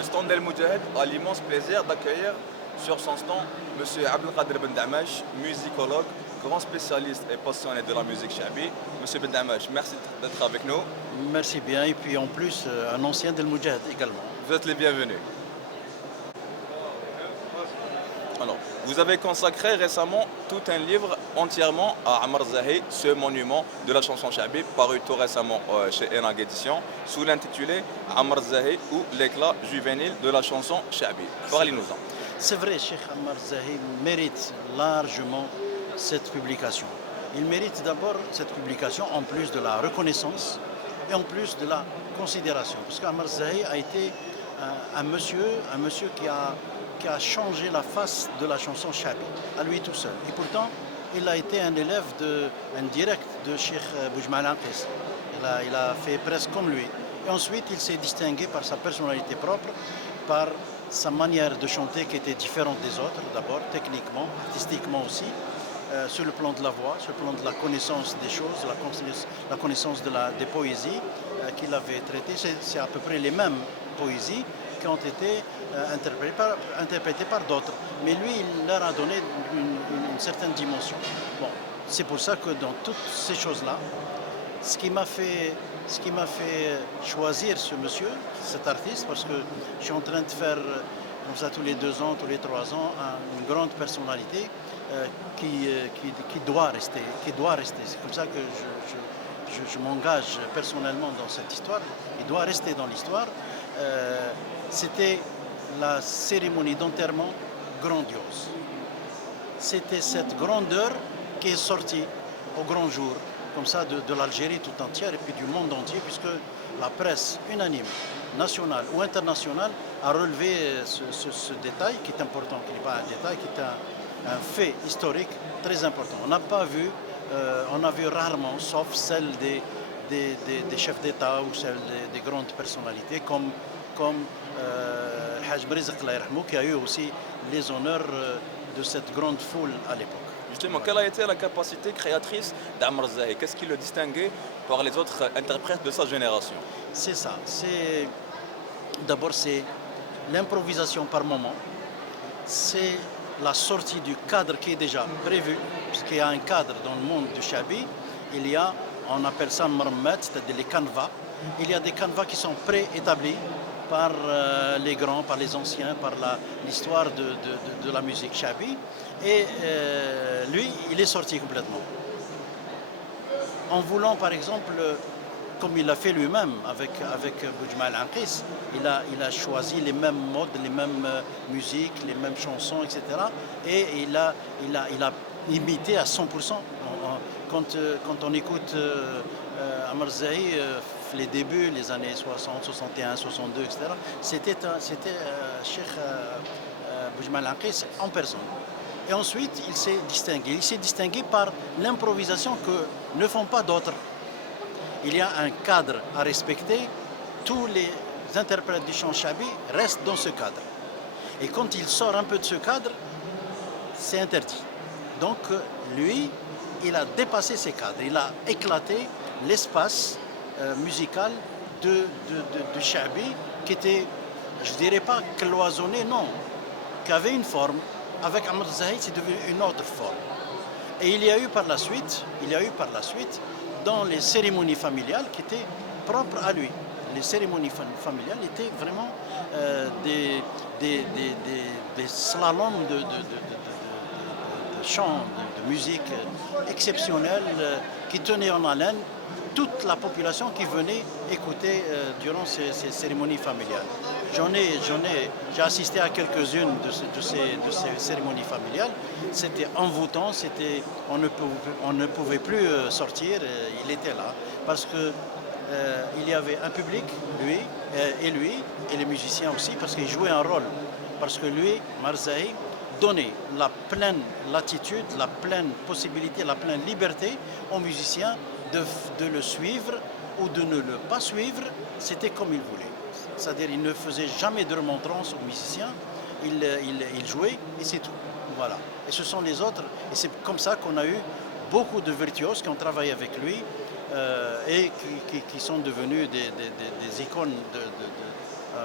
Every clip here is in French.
Le stand d'El Moudjahid a l'immense plaisir d'accueillir sur son stand M. Abdelkader Ben Damash, musicologue, grand spécialiste et passionné de la musique chabi. M. Ben Damash, merci d'être avec nous. Merci bien, et puis en plus, un ancien d'El Moudjahid également. Vous êtes les bienvenus. Alors, vous avez consacré récemment tout un livre entièrement à Amr Zahi, ce monument de la chanson chabi, paru tout récemment chez Enag Édition, sous l'intitulé Amr Zahi ou l'éclat juvénile de la chanson chabi. Parlez-nous-en. C'est vrai, Cheikh Amr Zahi mérite largement cette publication. Il mérite d'abord cette publication en plus de la reconnaissance et en plus de la considération. Parce qu'Amr Zahi a été un monsieur qui a changé la face de la chanson chabi, à lui tout seul. Et pourtant, il a été un élève indirect de Cheikh Boujmal Anqis. Il a fait presque comme lui. Et ensuite, il s'est distingué par sa personnalité propre, par sa manière de chanter qui était différente des autres, d'abord, techniquement, artistiquement aussi, sur le plan de la voix, sur le plan de la connaissance des choses, la connaissance des poésies qu'il avait traitées. C'est à peu près les mêmes poésies qui ont été interprétées par d'autres. Mais lui, il leur a donné une certaine dimension. Bon, c'est pour ça que dans toutes ces choses-là, ce qui m'a fait choisir ce monsieur, cet artiste, parce que je suis en train de faire, comme ça, tous les 2 ans, tous les 3 ans, une grande personnalité qui doit rester. C'est comme ça que je m'engage personnellement dans cette histoire. Il doit rester dans l'histoire. C'était la cérémonie d'enterrement grandiose. C'était cette grandeur qui est sortie au grand jour, comme ça, de l'Algérie tout entière et puis du monde entier, puisque la presse unanime, nationale ou internationale, a relevé ce détail qui est important, qui n'est pas un détail, qui est un fait historique très important. On n'a pas vu, on a vu rarement, sauf celle des chefs d'État ou celle des grandes personnalités, comme Haj Brizq, qui a eu aussi les honneurs de cette grande foule à l'époque. Justement, quelle a été la capacité créatrice d'Amr Zahi? Qu'est-ce qui le distinguait par les autres interprètes de sa génération? C'est ça. D'abord, c'est l'improvisation par moment. C'est la sortie du cadre qui est déjà prévu, puisqu'il y a un cadre dans le monde du chabi. On appelle ça marmet, c'est-à-dire les canevas. Il y a des canevas qui sont préétablis par les grands, par les anciens, par l'histoire de la musique chabi. Et lui, il est sorti complètement. En voulant, par exemple, comme il l'a fait lui-même avec Boujmal Anqis, il a choisi les mêmes modes, les mêmes musiques, les mêmes chansons, etc. Et il a imité à 100%. Quand on écoute Amr Zahi, les débuts, les années 60, 61, 62, etc., c'était Cheikh Boujmal Anqis en personne. Et ensuite, il s'est distingué. Il s'est distingué par l'improvisation que ne font pas d'autres. Il y a un cadre à respecter. Tous les interprètes du chant chabi restent dans ce cadre. Et quand il sort un peu de ce cadre, c'est interdit. Donc, lui, il a dépassé ces cadres. Il a éclaté l'espace musical de chabi qui était, je ne dirais pas cloisonné, non, qui avait une forme. Avec Amr Zahi, c'est devenu une autre forme. Et il y a eu par la suite, dans les cérémonies familiales qui étaient propres à lui. Les cérémonies familiales étaient vraiment des slaloms de chants, de musique exceptionnels qui tenaient en haleine toute la population qui venait écouter durant ces cérémonies familiales. J'ai assisté à quelques-unes de ces cérémonies familiales. C'était envoûtant, on ne pouvait plus sortir, il était là. Parce que il y avait un public, lui, et les musiciens aussi, parce qu'ils jouaient un rôle. Parce que lui, Amr Zahi, donnait la pleine latitude, la pleine possibilité, la pleine liberté aux musiciens de le suivre ou de ne le pas suivre, c'était comme il voulait. C'est-à-dire il ne faisait jamais de remontrance aux musiciens, il jouait et c'est tout. Voilà. Et ce sont les autres, et c'est comme ça qu'on a eu beaucoup de virtuoses qui ont travaillé avec lui et qui sont devenus des icônes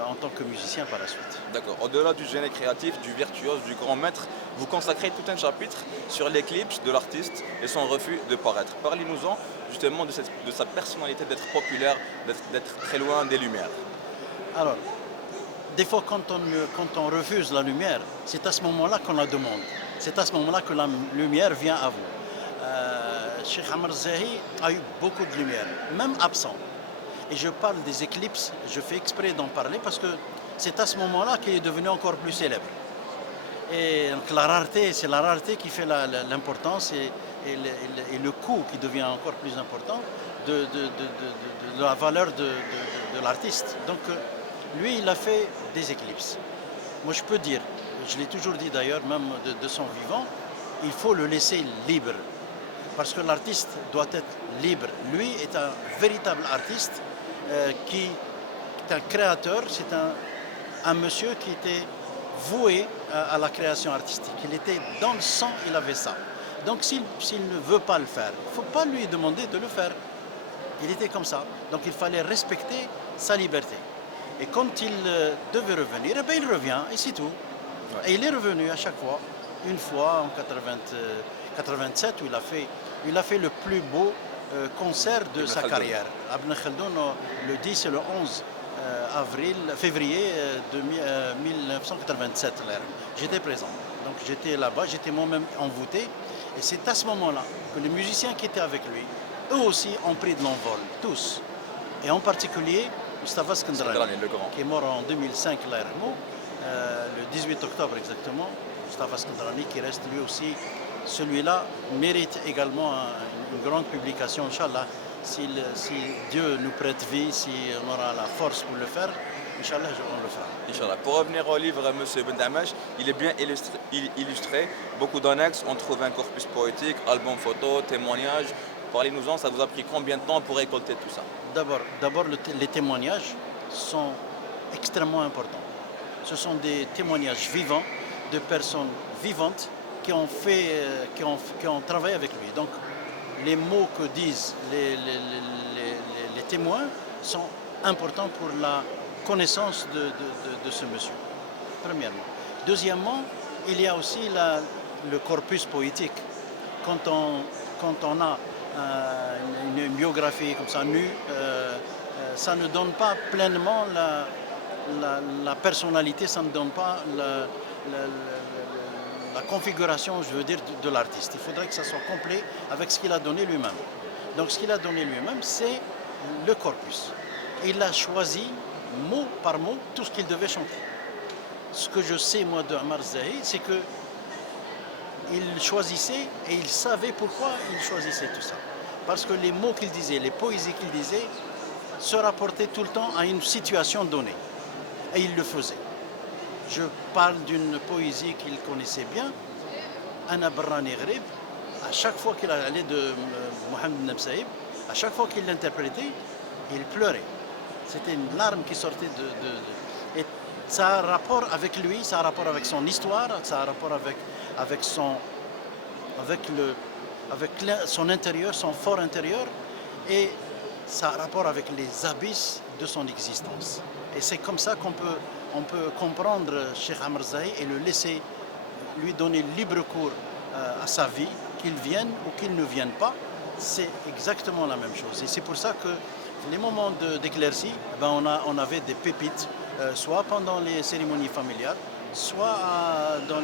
en tant que musicien par la suite. D'accord. Au-delà du génie créatif, du virtuose, du grand maître, vous consacrez tout un chapitre sur l'éclipse de l'artiste et son refus de paraître. Parlez-nous-en justement de sa personnalité d'être populaire, d'être très loin des lumières. Alors, des fois, quand on refuse la lumière, c'est à ce moment-là qu'on la demande. C'est à ce moment-là que la lumière vient à vous. Cheikh Amr Zahi a eu beaucoup de lumière, même absent. Et je parle des éclipses, je fais exprès d'en parler parce que c'est à ce moment-là qu'il est devenu encore plus célèbre. Et donc la rareté, c'est la rareté qui fait l'importance et le coût qui devient encore plus important de la valeur de l'artiste. Donc lui, il a fait des éclipses. Moi, je peux dire, je l'ai toujours dit d'ailleurs, même de son vivant, il faut le laisser libre. Parce que l'artiste doit être libre. Lui est un véritable artiste qui est un créateur, c'est un monsieur qui était voué à la création artistique. Il était dans le sang, il avait ça. Donc s'il ne veut pas le faire, il ne faut pas lui demander de le faire. Il était comme ça. Donc il fallait respecter sa liberté. Et quand il devait revenir, eh bien, il revient et c'est tout. Ouais. Et il est revenu à chaque fois. Une fois en 87 où il a fait le plus beau concert de sa carrière. Ibn Khaldoun, le 10 et le 11 février 1987. J'étais présent. Donc j'étais là-bas, j'étais moi-même envoûté. Et c'est à ce moment-là que les musiciens qui étaient avec lui, eux aussi ont pris de l'envol, tous. Et en particulier, Mustafa Skendrani, qui est mort en 2005, le 18 octobre exactement. Mustafa Skendrani qui reste lui aussi, celui-là mérite également une grande publication, Inch'Allah. Si Dieu nous prête vie, si on aura la force pour le faire, Inch'Allah, on le fera. Inch'Allah. Pour revenir au livre, M. Ben Damache, il est bien illustré. Beaucoup d'annexes, on trouve un corpus poétique, album photo, témoignages. Parlez-nous-en, ça vous a pris combien de temps pour récolter tout ça? D'abord, les témoignages sont extrêmement importants. Ce sont des témoignages vivants de personnes vivantes qui ont travaillé avec lui. Donc, les mots que disent les témoins sont importants pour la connaissance de ce monsieur, premièrement. Deuxièmement, il y a aussi le corpus poétique. Quand on a une biographie comme ça nue, ça ne donne pas pleinement la personnalité, ça ne donne pas la configuration, je veux dire, de l'artiste. Il faudrait que ça soit complet avec ce qu'il a donné lui-même. Donc ce qu'il a donné lui-même, c'est le corpus. Il a choisi, mot par mot, tout ce qu'il devait chanter. Ce que je sais, moi, de Amr Zahi, c'est que il choisissait et il savait pourquoi il choisissait tout ça. Parce que les mots qu'il disait, les poésies qu'il disait, se rapportaient tout le temps à une situation donnée. Et il le faisait. Je parle d'une poésie qu'il connaissait bien, Ana Barrani Ghrib. À chaque fois qu'il allait de Mohamed Nabsaïb, à chaque fois qu'il l'interprétait, il pleurait. C'était une larme qui sortait Et ça a rapport avec lui, ça a rapport avec son histoire, ça a rapport avec son intérieur, son fort intérieur, et ça a rapport avec les abysses de son existence. Et c'est comme ça qu'on peut comprendre Cheikh Amr Zahi et le laisser lui donner libre cours à sa vie, qu'il vienne ou qu'il ne vienne pas, c'est exactement la même chose. Et c'est pour ça que les moments d'éclaircie, on avait des pépites, soit pendant les cérémonies familiales, soit dans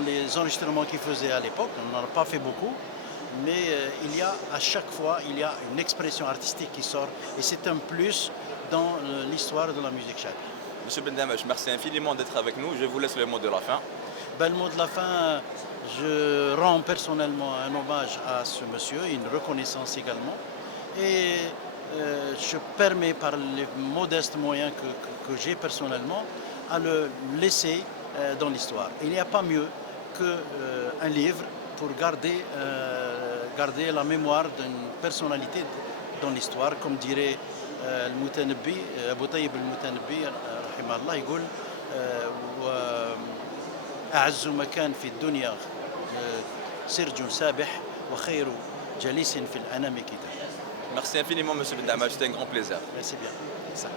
les enregistrements qu'il faisait à l'époque. On n'en a pas fait beaucoup, mais à chaque fois, il y a une expression artistique qui sort, et c'est un plus dans l'histoire de la musique chabi. Monsieur Ben Damache, merci infiniment d'être avec nous. Je vous laisse le mot de la fin. Le mot de la fin, je rends personnellement un hommage à ce monsieur, une reconnaissance également. Et je permets par les modestes moyens que j'ai personnellement à le laisser dans l'histoire. Il n'y a pas mieux qu'un livre pour garder la mémoire d'une personnalité dans l'histoire, comme dirait المتنبي أبو طيب المتنبي رحمه الله يقول أعز مكان في الدنيا سرج سابح وخير جليس في الأنام كتاب. Merci infiniment, monsieur Ben Damache, c'était un grand plaisir. Merci bien. Ça.